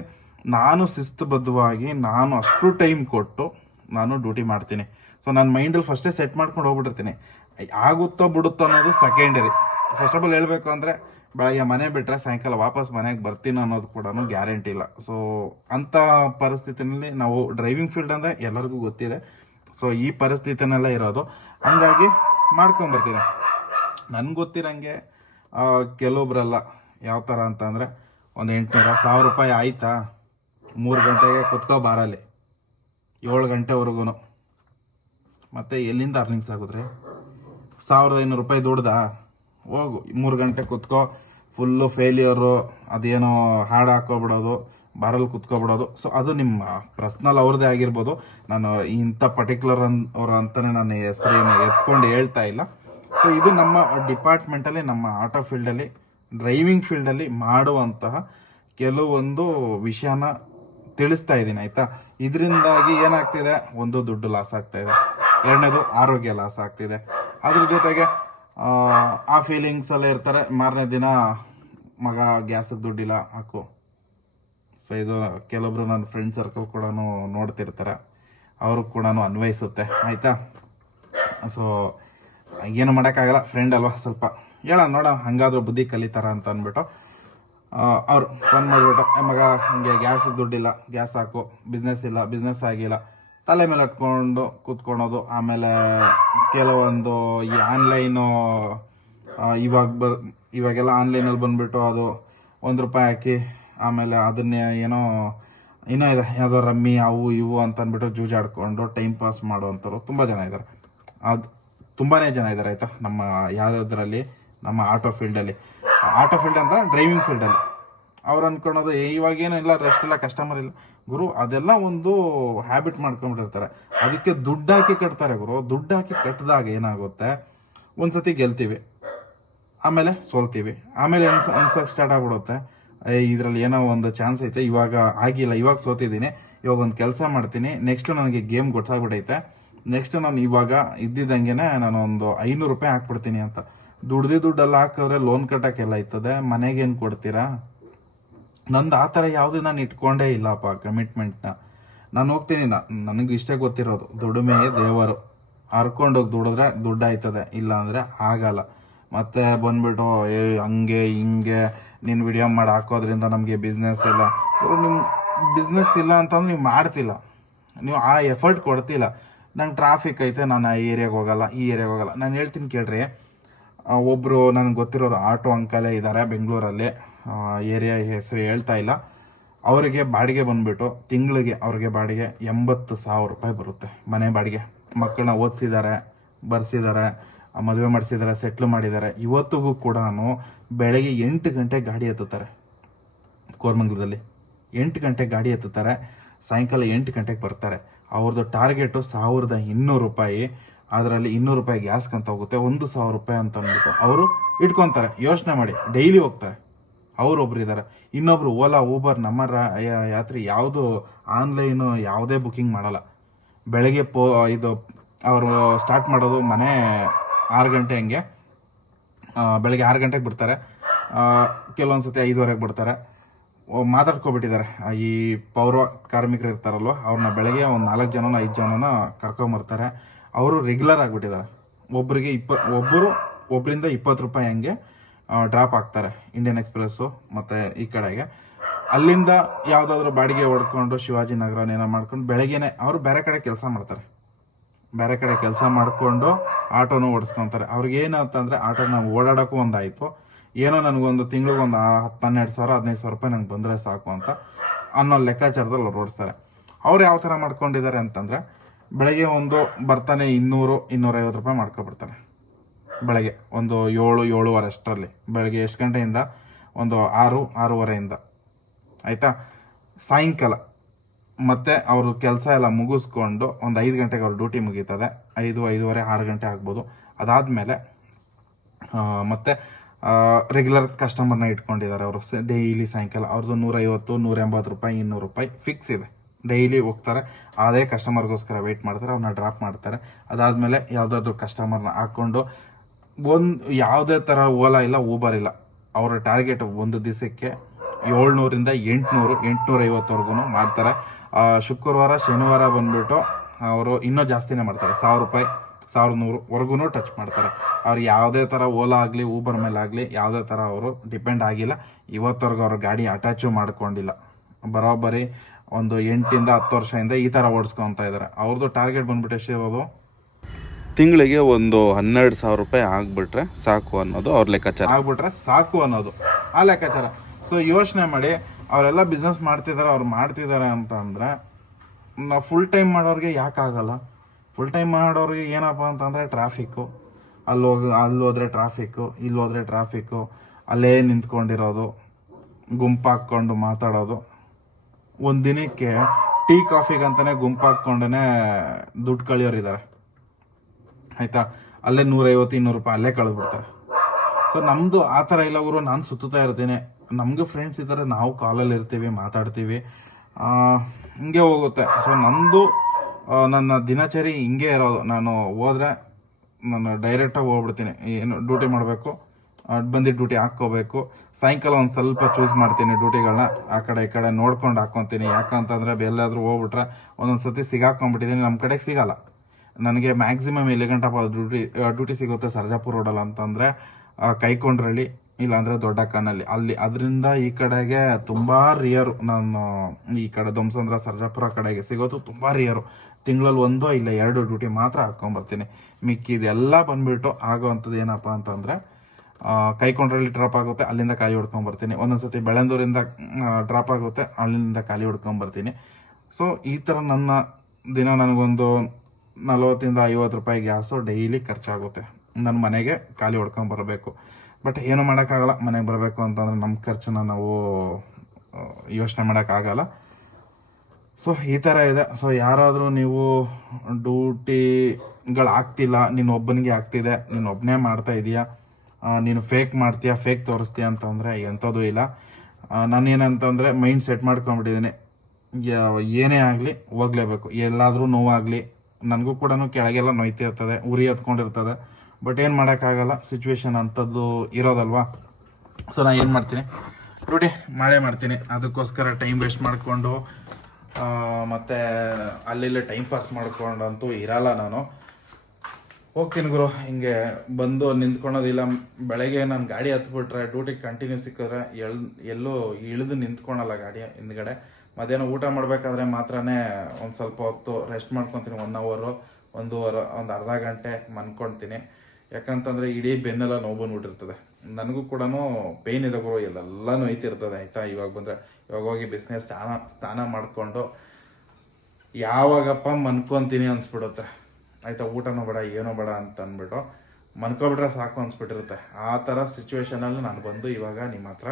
ನಾನು ಶಿಸ್ತುಬದ್ಧವಾಗಿ ನಾನು ಅಷ್ಟು ಟೈಮ್ ಕೊಟ್ಟು ನಾನು ಡ್ಯೂಟಿ ಮಾಡ್ತೀನಿ. ಸೊ ನನ್ನ ಮೈಂಡಲ್ಲಿ ಫಸ್ಟೇ ಸೆಟ್ ಮಾಡ್ಕೊಂಡು ಹೋಗ್ಬಿಟ್ಟಿರ್ತೀನಿ. ಆಗುತ್ತೋ ಬಿಡುತ್ತೋ ಅನ್ನೋದು ಸೆಕೆಂಡರಿ ಫಸ್ಟ್ ಆಫ್ ಆಲ್ ಹೇಳಬೇಕು ಅಂದರೆ, ಬೆಳಗ್ಗೆ ಮನೆ ಬಿಟ್ಟರೆ ಸಾಯಂಕಾಲ ವಾಪಸ್ ಮನೆಗೆ ಬರ್ತೀನಿ ಅನ್ನೋದು ಕೂಡ ಗ್ಯಾರಂಟಿ ಇಲ್ಲ. ಸೊ ಅಂಥ ಪರಿಸ್ಥಿತಿನಲ್ಲಿ ನಾವು ಡ್ರೈವಿಂಗ್ ಫೀಲ್ಡ್ ಅಂದರೆ ಎಲ್ಲರಿಗೂ ಗೊತ್ತಿದೆ. ಸೊ ಈ ಪರಿಸ್ಥಿತಿನೆಲ್ಲ ಇರೋದು. ಹಂಗಾಗಿ ಮಾಡ್ಕೊಂಬರ್ತೀನಿ ನನ್ಗೆ ಗೊತ್ತಿರಂಗೆ ಕೆಲವೊಬ್ರೆಲ್ಲ ಯಾವ ಥರ ಅಂತಂದರೆ ಒಂದು ಎಂಟುನೂರ ಸಾವಿರ ರೂಪಾಯಿ ಆಯಿತಾ? ಮೂರು ಗಂಟೆಗೆ ಕುತ್ಕೋ ಬಾರಲ್ಲಿ ಏಳು ಗಂಟೆವರೆಗೂ ಮತ್ತು ಎಲ್ಲಿಂದ ಅರ್ನಿಂಗ್ಸ್ ಆಗುದ್ರಿ ಸಾವಿರದ ಐನೂರು ರೂಪಾಯಿ ದುಡ್ದ? ಹೋಗು, ಮೂರು ಗಂಟೆ ಕುತ್ಕೋ. ಫುಲ್ಲು ಫೇಲಿಯರು ಅದೇನೋ ಹಾಡು ಹಾಕೋಬಿಡೋದು ಬಾರಲ್ಲಿ ಕುತ್ಕೋಬಿಡೋದು. ಸೊ ಅದು ನಿಮ್ಮ ಪರ್ಸ್ನಲ್ ಅವ್ರದ್ದೇ ಆಗಿರ್ಬೋದು. ನಾನು ಇಂಥ ಪರ್ಟಿಕ್ಯುಲರ್ ಅನ್ ಅವರು ಅಂತಲೇ ನಾನು ಹೆಸರೇನು ಎತ್ಕೊಂಡು ಹೇಳ್ತಾ ಇಲ್ಲ. ಸೊ ಇದು ನಮ್ಮ ಡಿಪಾರ್ಟ್ಮೆಂಟಲ್ಲಿ ನಮ್ಮ ಆಟೋ ಫೀಲ್ಡಲ್ಲಿ ಡ್ರೈವಿಂಗ್ ಫೀಲ್ಡಲ್ಲಿ ಮಾಡುವಂತಹ ಕೆಲವೊಂದು ವಿಷಯನ ತಿಳಿಸ್ತಾ ಇದ್ದೀನಿ ಆಯ್ತಾ? ಇದರಿಂದಾಗಿ ಏನಾಗ್ತಿದೆ? ಒಂದು ದುಡ್ಡು ಲಾಸ್ ಇದೆ. ಎರಡನೇದು ಆರೋಗ್ಯ ಲಾಸ್ ಆಗ್ತಿದೆ. ಅದ್ರ ಜೊತೆಗೆ ಆ, ಫೀಲಿಂಗ್ಸ್ ಎಲ್ಲ ಇರ್ತಾರೆ. ಮಾರನೇ ದಿನ ಮಗ ಗ್ಯಾಸಿಗೆ ದುಡ್ಡಿಲ್ಲ ಹಾಕು. ಸೊ ಇದು ಕೆಲವೊಬ್ರು ನನ್ನ ಫ್ರೆಂಡ್ ಸರ್ಕಲ್ ಕೂಡ ನೋಡ್ತಿರ್ತಾರೆ. ಅವ್ರಿಗೆ ಕೂಡ ಅನ್ವಯಿಸುತ್ತೆ ಆಯಿತಾ? ಸೊ ಏನು ಮಾಡೋಕ್ಕಾಗಲ್ಲ. ಫ್ರೆಂಡ್ ಅಲ್ವಾ ಸ್ವಲ್ಪ. ಹೇಳ ನೋಡ ಹಂಗಾದ್ರೂ ಬುದ್ಧಿ ಕಲಿತಾರ ಅಂತ ಅಂದ್ಬಿಟ್ಟು. ಅವ್ರು ಫೋನ್ ಮಾಡಿಬಿಟ್ಟು, "ಏ ಮಗ, ಹಿಂಗೆ ಗ್ಯಾಸ್ ದುಡ್ಡಿಲ್ಲ ಗ್ಯಾಸ್ ಹಾಕು ಬಿಸ್ನೆಸ್ ಇಲ್ಲ ಬಿಸ್ನೆಸ್ ಆಗಿಲ್ಲ. ತಲೆ ಮೇಲೆ ಹಟ್ಕೊಂಡು ಕೂತ್ಕೊಳೋದು, ಆಮೇಲೆ ಕೆಲವೊಂದು ಈ ಆನ್ಲೈನು ಇವಾಗ ಬ, ಇವಾಗೆಲ್ಲ ಆನ್ಲೈನಲ್ಲಿ ಬಂದುಬಿಟ್ಟು ಅದು ಒಂದು ರೂಪಾಯಿ ಹಾಕಿ, ಆಮೇಲೆ ಅದನ್ನೇ ಏನೋ, ಇನ್ನೂ ಇದೆ, ಯಾವುದೋ ರಮ್ಮಿ, ಅವು ಇವು ಅಂತ ಅಂದ್ಬಿಟ್ಟು ಜೂಜಾಡ್ಕೊಂಡು ಟೈಮ್ ಪಾಸ್ ಮಾಡುವಂಥವ್ರು ತುಂಬ ಜನ ಇದ್ದಾರೆ ಅದು ತುಂಬಾ ಜನ ಇದ್ದಾರೆ ಆಯಿತಾ? ನಮ್ಮ ಯಾವುದ್ರಲ್ಲಿ? ನಮ್ಮ ಆಟೋ ಫೀಲ್ಡಲ್ಲಿ ಆಟೋ ಫೀಲ್ಡ್ ಅಂದ್ರೆ ಡ್ರೈವಿಂಗ್ ಫೀಲ್ಡಲ್ಲಿ ಅವ್ರು ಇವಾಗ ಇವಾಗೇನು ಇಲ್ಲ ರೆಸ್ಟ್ ಇಲ್ಲ ಕಸ್ಟಮರ್ ಇಲ್ಲ. ಗುರು, ಅದೆಲ್ಲ ಒಂದು ಹ್ಯಾಬಿಟ್ ಮಾಡ್ಕೊಂಡ್ಬಿಟ್ಟಿರ್ತಾರೆ. ಅದಕ್ಕೆ ದುಡ್ಡು ಹಾಕಿ ಕಟ್ತಾರೆ ಗುರು. ದುಡ್ಡು ಹಾಕಿ ಕಟ್ಟಿದಾಗ ಏನಾಗುತ್ತೆ? ಒಂದ್ಸತಿ ಗೆಲ್ತೀವಿ. ಆಮೇಲೆ ಸೋಲ್ತೀವಿ. ಆಮೇಲೆ ಅನ್ಸ ಅನ್ಸಕ್ಕೆ ಸ್ಟಾರ್ಟ್ ಆಗ್ಬಿಡುತ್ತೆ. ಇದರಲ್ಲಿ ಏನೋ ಒಂದು ಚಾನ್ಸ್ ಐತೆ. ಇವಾಗ ಆಗಿಲ್ಲ. ಇವಾಗ ಸೋತಿದ್ದೀನಿ. ಇವಾಗ ಒಂದು ಕೆಲಸ ಮಾಡ್ತೀನಿ. ನೆಕ್ಸ್ಟ್ ನನಗೆ ಗೇಮ್ ಗೊತ್ತಾಗ್ಬಿಟ್ಟೈತೆ ನೆಕ್ಸ್ಟ್ ನಾನು ಇವಾಗ ಇದ್ದಿದ್ದಂಗೆ ನಾನು ಒಂದು ಐನೂರು ರೂಪಾಯಿ ಹಾಕ್ಬಿಡ್ತೀನಿ ಅಂತ. ದುಡ್ದು ದುಡ್ಡೆಲ್ಲ ಹಾಕಿದ್ರೆ ಲೋನ್ ಕಟ್ಟೋಕ್ಕೆಲ್ಲ ಇರ್ತದೆ. ಮನೆಗೇನು ಕೊಡ್ತೀರಾ? ನಂದು ಆ ಥರ ಯಾವುದು ನಾನು ಇಟ್ಕೊಂಡೇ ಇಲ್ಲಪ್ಪ ಕಮಿಟ್ಮೆಂಟ್ನ ನಾನು ಹೋಗ್ತೀನಿ ನನಗೆ ಇಷ್ಟೇ ಗೊತ್ತಿರೋದು. ದುಡಿಮೆ ದೇವರು. ಹರ್ಕೊಂಡೋಗಿ ದುಡಿದ್ರೆ ದುಡ್ಡು ಆಯ್ತದೆ. ಇಲ್ಲ ಅಂದರೆ ಆಗಲ್ಲ. ಮತ್ತೆ ಬಂದ್ಬಿಟ್ಟು, ಏ, ಹಂಗೆ, ಹಿಂಗೆ, ನೀನು ವಿಡಿಯೋ ಮಾಡಿ ಹಾಕೋದ್ರಿಂದ ನಮಗೆ ಬಿಸ್ನೆಸ್ ಇಲ್ಲ. ನಿಮ್ಮ ಬಿಸ್ನೆಸ್ ಇಲ್ಲ ಅಂತಂದ್ರೆ ನೀವು ಮಾಡ್ತಿಲ್ಲ. ನೀವು ಆ ಎಫರ್ಟ್ ಕೊಡ್ತಿಲ್ಲ. ನಂಗೆ ಟ್ರಾಫಿಕ್ ಐತೆ, ನಾನು ಆ ಏರಿಯಾಗೆ ಹೋಗಲ್ಲ, ಈ ಏರಿಯಾಗೆ ಹೋಗಲ್ಲ. ನಾನು ಹೇಳ್ತೀನಿ ಕೇಳ್ರಿ ಆ, ಒಬ್ರು ನನಗೆ ಗೊತ್ತಿರೋರು ಆಟೋ ಅಂಕಲೇ ಇದ್ದಾರೆ ಬೆಂಗಳೂರಲ್ಲಿ. ಏರಿಯಾ ಹೆಸರು ಹೇಳ್ತಾ ಇಲ್ಲ. ಅವರಿಗೆ ಬಾಡಿಗೆ ಬಂದುಬಿಟ್ಟು ತಿಂಗಳಿಗೆ ಅವ್ರಿಗೆ ಬಾಡಿಗೆ ಎಂಬತ್ತು ಸಾವಿರ ರೂಪಾಯಿ ಬರುತ್ತೆ. ಮನೆ ಬಾಡಿಗೆ. ಮಕ್ಕಳನ್ನ ಓದಿಸಿದ್ದಾರೆ ಬರ್ಸಿದ್ದಾರೆ ಮದುವೆ ಮಾಡಿಸಿದ್ದಾರೆ ಸೆಟ್ಲ್ ಮಾಡಿದ್ದಾರೆ. ಇವತ್ತಿಗೂ ಕೂಡ ಬೆಳಗ್ಗೆ ಎಂಟು ಗಂಟೆ ಗಾಡಿ ಎತ್ತುತ್ತಾರೆ. ಕೋರ್ಮಂಗಲದಲ್ಲಿ ಎಂಟು ಗಂಟೆಗೆ ಗಾಡಿ ಎತ್ತುತ್ತಾರೆ. ಸಾಯಂಕಾಲ ಎಂಟು ಗಂಟೆಗೆ ಬರ್ತಾರೆ. ಅವ್ರದ್ದು ಟಾರ್ಗೆಟು ಸಾವಿರದ ಇನ್ನೂರು ರೂಪಾಯಿ. ಅದರಲ್ಲಿ ಇನ್ನೂರು ರೂಪಾಯಿ ಗ್ಯಾಸ್ಗಂತ ಹೋಗುತ್ತೆ, ಒಂದು ಸಾವಿರ ರೂಪಾಯಿ ಅಂತ ಅಂದ್ಬಿಟ್ಟು ಅವರು ಇಟ್ಕೊತಾರೆ. ಯೋಚನೆ ಮಾಡಿ, ಡೈಲಿ ಹೋಗ್ತಾರೆ. ಅವರೊಬ್ರು ಇದ್ದಾರೆ ಇನ್ನೊಬ್ರು ಓಲಾ, ಊಬರ್, ನಮ್ಮ ಯಾತ್ರೆ ಯಾವುದು ಆನ್ಲೈನು ಯಾವುದೇ ಬುಕ್ಕಿಂಗ್ ಮಾಡಲ್ಲ. ಬೆಳಗ್ಗೆ ಪೋ ಇದು ಅವರು ಸ್ಟಾರ್ಟ್ ಮಾಡೋದು ಮನೆ ಆರು ಗಂಟೆ ಹಂಗೆ. ಬೆಳಗ್ಗೆ ಆರು ಗಂಟೆಗೆ ಬಿಡ್ತಾರೆ. ಕೆಲವೊಂದು ಸತಿ ಐದುವರೆಗೆ ಬಿಡ್ತಾರೆ. ಮಾತಾಡ್ಕೊಬಿಟ್ಟಿದ್ದಾರೆ. ಈ ಪೌರ ಕಾರ್ಮಿಕರು ಇರ್ತಾರಲ್ವ, ಅವ್ರನ್ನ ಬೆಳಗ್ಗೆ ಒಂದು ನಾಲ್ಕು ಜನನ, ಐದು ಜನನ ಕರ್ಕೊಂಬರ್ತಾರೆ. ಅವರು ರೆಗ್ಯುಲರ್ ಆಗಿಬಿಟ್ಟಿದ್ದಾರೆ. ಒಬ್ಬರಿಗೆ ಇಪ್ಪ, ಒಬ್ಬರು ಒಬ್ಬರಿಂದ ಇಪ್ಪತ್ತು ರೂಪಾಯಿ ಹಂಗೆ ಡ್ರಾಪ್ ಆಗ್ತಾರೆ ಇಂಡಿಯನ್ ಎಕ್ಸ್ಪ್ರೆಸ್ಸು ಮತ್ತು ಈ ಕಡೆಗೆ. ಅಲ್ಲಿಂದ ಯಾವುದಾದ್ರೂ ಬಾಡಿಗೆ ಹೊಡ್ಕೊಂಡು ಶಿವಾಜಿನಗರ ಏನೋ ಮಾಡ್ಕೊಂಡು ಬೆಳಗ್ಗೆನೆ ಅವರು ಬೇರೆ ಕಡೆ ಕೆಲಸ ಮಾಡ್ತಾರೆ. ಬೇರೆ ಕಡೆ ಕೆಲಸ ಮಾಡಿಕೊಂಡು ಆಟೋನು ಓಡಿಸ್ಕೊತಾರೆ. ಅವ್ರಿಗೆ ಏನು ಅಂತಂದರೆ ಆಟೋ ನಾವು ಓಡಾಡೋಕ್ಕೂ ಒಂದಾಯಿತು. ಏನೋ ನನಗೊಂದು ತಿಂಗಳಿಗೆ ಒಂದು ಹತ್ತು ಹನ್ನೆರಡು ಸಾವಿರ, ಹದಿನೈದು ಸಾವಿರ ರೂಪಾಯಿ ನಂಗೆ ಬಂದರೆ ಸಾಕು ಅಂತ ಅನ್ನೋ ಲೆಕ್ಕಾಚಾರದಲ್ಲಿ ಅವ್ರು ಓಡಿಸ್ತಾರೆ. ಅವ್ರು ಯಾವ ಥರ ಮಾಡ್ಕೊಂಡಿದ್ದಾರೆ ಅಂತಂದರೆ ಬೆಳಗ್ಗೆ ಒಂದು ಬರ್ತಾನೆ ಇನ್ನೂರು, ಇನ್ನೂರೈವತ್ತು ರೂಪಾಯಿ ಮಾಡ್ಕೊಬಿಡ್ತಾನೆ. ಬೆಳಗ್ಗೆ ಒಂದು ಏಳು, ಏಳುವರೆ ಅಷ್ಟರಲ್ಲಿ. ಬೆಳಗ್ಗೆ ಎಷ್ಟು ಗಂಟೆಯಿಂದ? ಒಂದು ಆರು, ಆರೂವರೆಯಿಂದ. ಆಯಿತಾ? ಸಾಯಂಕಾಲ. ಮತ್ತು ಅವರು ಕೆಲಸ ಎಲ್ಲ ಮುಗಿಸ್ಕೊಂಡು ಒಂದು ಐದು ಗಂಟೆಗೆ ಅವ್ರ ಡ್ಯೂಟಿ ಮುಗೀತದೆ. ಐದು, ಐದೂವರೆ, ಆರು ಗಂಟೆ ಆಗ್ಬೋದು. ಅದಾದಮೇಲೆ ಮತ್ತೆ ರೆಗ್ಯುಲರ್ ಕಸ್ಟಮರ್ನ ಇಟ್ಕೊಂಡಿದ್ದಾರೆ ಅವರು. ಡೈಲಿ ಸಾಯಂಕಾಲ. ಅವ್ರದ್ದು ನೂರೈವತ್ತು ನೂರ ಎಂಬತ್ತು ರೂಪಾಯಿ, ಇನ್ನೂರು ರೂಪಾಯಿ ಫಿಕ್ಸ್ ಇದೆ. ಡೈಲಿ ಹೋಗ್ತಾರೆ. ಅದೇ ಕಸ್ಟಮರ್ಗೋಸ್ಕರ ವೆಯ್ಟ್ ಮಾಡ್ತಾರೆ ಅವ್ರನ್ನ ಡ್ರಾಪ್ ಮಾಡ್ತಾರೆ. ಅದಾದಮೇಲೆ ಯಾವುದಾದ್ರೂ ಕಸ್ಟಮರ್ನ ಹಾಕ್ಕೊಂಡು ಒಂದು ಯಾವುದೇ ಥರ ಓಲಾ ಇಲ್ಲ ಊಬರ್ ಇಲ್ಲ. ಅವರ ಟಾರ್ಗೆಟ್ ಒಂದು ದಿವಸಕ್ಕೆ ಏಳ್ನೂರಿಂದ ಎಂಟುನೂರು ಎಂಟುನೂರೈವತ್ತವರೆಗೂ ಮಾಡ್ತಾರೆ. ಶುಕ್ರವಾರ, ಶನಿವಾರ ಬಂದ್ಬಿಟ್ಟು ಅವರು ಇನ್ನೂ ಜಾಸ್ತಿನೇ ಮಾಡ್ತಾರೆ. ಸಾವಿರ ರೂಪಾಯಿ ಸಾವಿರದ ನೂರುವರೆಗೂ ಟಚ್ ಮಾಡ್ತಾರೆ. ಅವ್ರು ಯಾವುದೇ ಥರ ಓಲಾ ಆಗಲಿ ಊಬರ್ ಮೇಲೆ ಆಗಲಿ, ಯಾವುದೇ ಥರ ಅವರು ಡಿಪೆಂಡ್ ಆಗಿಲ್ಲ. ಇವತ್ತವರೆಗೂ ಅವ್ರ ಗಾಡಿ ಅಟ್ಯಾಚು ಮಾಡ್ಕೊಂಡಿಲ್ಲ. ಬರೋಬ್ಬರಿ ಒಂದು ಎಂಟಿಂದ ಹತ್ತು ವರ್ಷದಿಂದ ಈ ಥರ ಓಡಿಸ್ಕೊತಾ ಇದ್ದಾರೆ ಅವ್ರದ್ದು ಟಾರ್ಗೆಟ್ ಬಂದ್ಬಿಟ್ಟು ಎಷ್ಟಿರೋದು ತಿಂಗಳಿಗೆ ಒಂದು ಹನ್ನೆರಡು ಸಾವಿರ ರೂಪಾಯಿ ಆಗ್ಬಿಟ್ರೆ ಸಾಕು ಅನ್ನೋದು ಅವ್ರ ಲೆಕ್ಕಾಚಾರ. ಆಗ್ಬಿಟ್ರೆ ಸಾಕು ಅನ್ನೋದು ಆ ಲೆಕ್ಕಾಚಾರ. ಸೊ ಯೋಚನೆ ಮಾಡಿ ಅವರೆಲ್ಲ ಬಿಸ್ನೆಸ್ ಮಾಡ್ತಿದ್ದಾರೆ ಅವ್ರು ಮಾಡ್ತಿದ್ದಾರೆ ಅಂತ ಅಂದರೆ ನಾವು ಫುಲ್ ಟೈಮ್ ಮಾಡೋರಿಗೆ ಯಾಕೆ ಆಗಲ್ಲ? ಫುಲ್ ಟೈಮ್ ಮಾಡೋರಿಗೆ ಏನಪ್ಪ ಅಂತಂದರೆ ಟ್ರಾಫಿಕ್ಕು ಅಲ್ಲಿ ಹೋಗಿ ಅಲ್ಲಿ ಹೋದ್ರೆ ಟ್ರಾಫಿಕ್ಕು ಇಲ್ಲಿ ಹೋದ್ರೆ ಟ್ರಾಫಿಕ್ಕು ಅಲ್ಲೇ ನಿಂತ್ಕೊಂಡಿರೋದು ಗುಂಪು ಹಾಕ್ಕೊಂಡು ಮಾತಾಡೋದು. ಒಂದು ದಿನಕ್ಕೆ ಟೀ ಕಾಫಿಗಂತಾನೆ ಗುಂಪು ಹಾಕ್ಕೊಂಡೇ ದುಡ್ಡು ಕಳಿಯೋರಿದ್ದಾರೆ ಆಯಿತಾ? ಅಲ್ಲೇ ನೂರೈವತ್ತು, ಇನ್ನೂರು ರೂಪಾಯಿ ಅಲ್ಲೇ ಕಳೆದ್ಬಿಡ್ತಾರೆ. ಸೊ ನಮ್ಮದು ಆ ಥರ ಇಲ್ಲ ಗುರು, ನಾನು ಸುತ್ತುತ್ತಾ ಇರ್ತೀನಿ. ನಮಗೆ ಫ್ರೆಂಡ್ಸ್ ಇದ್ದಾರೆ ನಾವು ಕಾಲಲ್ಲಿ ಇರ್ತೀವಿ, ಮಾತಾಡ್ತೀವಿ. ಹಿಂಗೆ ಹೋಗುತ್ತೆ. ಸೊ ನಂದು ನನ್ನ ದಿನಚರಿ ಹಿಂಗೆ ಇರೋದು. ನಾನು ಹೋದರೆ ನಾನು ಡೈರೆಕ್ಟಾಗಿ ಹೋಗ್ಬಿಡ್ತೀನಿ. ಏನು ಡ್ಯೂಟಿ ಮಾಡಬೇಕು? ಬಂದು ಡ್ಯೂಟಿ ಹಾಕ್ಕೋಬೇಕು. ಸಾಯಂಕಾಲ ಒಂದು ಸ್ವಲ್ಪ ಚೂಸ್ ಮಾಡ್ತೀನಿ ಡ್ಯೂಟಿಗಳನ್ನ ಆ ಕಡೆ ಈ ಕಡೆ ನೋಡ್ಕೊಂಡು ಹಾಕ್ಕೊತೀನಿ ಯಾಕಂತಂದರೆ ಎಲ್ಲಾದರೂ ಹೋಗ್ಬಿಟ್ರೆ ಒಂದೊಂದು ಸತಿ ಸಿಗಾಕೊಂಡ್ಬಿಟ್ಟಿದ್ದೀನಿ ನಮ್ಮ ಕಡೆಗೆ ಸಿಗಲ್ಲ. ನನಗೆ ಮ್ಯಾಕ್ಸಿಮಮ್ ಎಲ್ಲಿ ಗಂಟೆ ಡ್ಯೂಟಿ ಡ್ಯೂಟಿ ಸಿಗುತ್ತೆ ಸರ್ಜಾಪುರ ರೋಡಲ್ಲಿ ಅಂತಂದರೆ ಕೈಕೊಂಡ್ರಳ್ಳಿ, ಇಲ್ಲಾಂದರೆ ದೊಡ್ಡ ಕಣ್ಣಲ್ಲಿ ಅಲ್ಲಿ ಅದರಿಂದ ಈ ಕಡೆಗೆ ತುಂಬ ರಿಯರು ನಾನು ಈ ಕಡೆ ದೊಮ್ಸಂದ್ರ ಸರ್ಜಾಪುರ ಕಡೆಗೆ ಸಿಗೋದು ತುಂಬ ರಿಯರು ತಿಂಗಳಲ್ಲಿ ಒಂದೋ ಇಲ್ಲ ಎರಡು ಡ್ಯೂಟಿ ಮಾತ್ರ ಹಾಕ್ಕೊಂಬರ್ತೀನಿ. ಮಿಕ್ಕಿದೆಲ್ಲ ಬಂದ್ಬಿಟ್ಟು ಆಗೋವಂಥದ್ದು ಏನಪ್ಪ ಅಂತಂದರೆ ಕೈಕೊಂಡ್ರಲ್ಲಿ ಡ್ರಾಪ್ ಆಗುತ್ತೆ, ಅಲ್ಲಿಂದ ಖಾಲಿ ಹೊಡ್ಕೊಂಬರ್ತೀನಿ ಒಂದೊಂದ್ಸತಿ ಬೆಳಂದೂರಿಂದ ಡ್ರಾಪ್ ಆಗುತ್ತೆ, ಅಲ್ಲಿಂದ ಖಾಲಿ ಹೊಡ್ಕೊಂಬರ್ತೀನಿ ಸೊ ಈ ಥರ ನನ್ನ ದಿನ ನನಗೊಂದು ನಲವತ್ತಿಂದ ಐವತ್ತು ರೂಪಾಯಿ ಗ್ಯಾಸು ಡೈಲಿ ಖರ್ಚಾಗುತ್ತೆ. ನನ್ನ ಮನೆಗೆ ಖಾಲಿ ಹೊಡ್ಕೊಂಬರಬೇಕು ಬಟ್ ಏನು ಮಾಡೋಕ್ಕಾಗಲ್ಲ, ಮನೆಗೆ ಬರಬೇಕು ಅಂತಂದರೆ ನಮ್ಮ ಖರ್ಚನ್ನ ನಾವು ಯೋಚನೆ ಮಾಡೋಕ್ಕಾಗಲ್ಲ. ಸೊ ಈ ಥರ ಇದೆ. ಸೊ ಯಾರಾದರೂ ನೀವು ಡ್ಯೂಟಿಗಳು ಆಗ್ತಿಲ್ಲ ನೀನು ಒಬ್ಬನಿಗೆ ಆಗ್ತಿದೆ, ನೀನು ಒಬ್ಬನೇ ಮಾಡ್ತಾ ಇದೀಯಾ ನೀನು ಫೇಕ್ ಮಾಡ್ತೀಯಾ ಫೇಕ್ ತೋರಿಸ್ತೀಯ ಅಂತಂದರೆ ಎಂಥದ್ದು ಇಲ್ಲ. ನಾನೇನಂತಂದರೆ ಮೈಂಡ್ ಸೆಟ್ ಮಾಡ್ಕೊಂಡ್ಬಿಟ್ಟಿದ್ದೀನಿ ಏನೇ ಆಗಲಿ ಹೋಗ್ಲೇಬೇಕು. ಎಲ್ಲಾದರೂ ನೋವಾಗಲಿ, ನನಗೂ ಕೂಡ ಕೆಳಗೆಲ್ಲ ನೋಯ್ತಿರ್ತದೆ, ಉರಿ ಹತ್ಕೊಂಡಿರ್ತದೆ. ಬಟ್ ಏನು ಮಾಡೋಕ್ಕಾಗಲ್ಲ ಸಿಚುವೇಶನ್ ಅಂಥದ್ದು ಇರೋದಲ್ವಾ? ಸೊ ನಾನು ಏನು ಮಾಡ್ತೀನಿ? ಡ್ಯೂಟಿ ಮಾಡೇ ಮಾಡ್ತೀನಿ. ಅದಕ್ಕೋಸ್ಕರ ಟೈಮ್ ವೇಸ್ಟ್ ಮಾಡಿಕೊಂಡು ಮತ್ತು ಅಲ್ಲಿ ಟೈಮ್ ಪಾಸ್ ಮಾಡಿಕೊಂಡಂತೂ ಇರಲ್ಲ ನಾನು. ಹೋಗ್ತೀನಿ ಗುರು. ಹಿಂಗೆ ಬಂದು ನಿಂತ್ಕೊಳೋದಿಲ್ಲ. ಬೆಳಗ್ಗೆ ನಾನು ಗಾಡಿ ಹತ್ಬಿಟ್ರೆ ಡ್ಯೂಟಿಗೆ ಕಂಟಿನ್ಯೂ ಸಿಕ್ಕಿದ್ರೆ ಎಲ್ ಎಲ್ಲೂ ಇಳಿದು ನಿಂತ್ಕೊಳಲ್ಲ ಗಾಡಿ ಹಿಂದ್ಗಡೆ. ಮಧ್ಯಾಹ್ನ ಊಟ ಮಾಡಬೇಕಾದ್ರೆ ಮಾತ್ರನೇ ಒಂದು ಸ್ವಲ್ಪ ಹೊತ್ತು ರೆಸ್ಟ್ ಮಾಡ್ಕೊತೀನಿ. ಒನ್ ಅವರು ಒಂದು ಅವರ್ ಒಂದು ಅರ್ಧ ಗಂಟೆ ಮನ್ಕೊಳ್ತೀನಿ ಯಾಕಂತಂದರೆ ಇಡೀ ಬೆನ್ನೆಲ್ಲ ನೋವು ಬಂದ್ಬಿಟ್ಟಿರ್ತದೆ. ನನಗೂ ಕೂಡ ಪೇಯ್ನ್ ಇದೆ ಗುರು. ಎಲ್ಲೆಲ್ಲ ನೋಯ್ತಿರ್ತದೆ, ಆಯಿತಾ? ಇವಾಗ ಬಂದರೆ ಇವಾಗ ಹೋಗಿ ಬಿಸ್ನೆಸ್ ಸ್ನಾನ ಸ್ನಾನ ಮಾಡಿಕೊಂಡು ಯಾವಾಗಪ್ಪ ಮನ್ಕೊತೀನಿ ಅನ್ಸ್ಬಿಡುತ್ತೆ. ಆಯ್ತಾ, ಊಟನೂ ಬೇಡ, ಏನೋ ಬೇಡ ಅಂತ ಅಂದ್ಬಿಟ್ಟು ಮನ್ಕೊಬಿಟ್ರೆ ಸಾಕು ಅನ್ಸ್ಬಿಟ್ಟಿರುತ್ತೆ. ಆ ಥರ ಸಿಚುವೇಶನಲ್ಲಿ ನಾನು ಬಂದು ಇವಾಗ ನಿಮ್ಮ ಹತ್ರ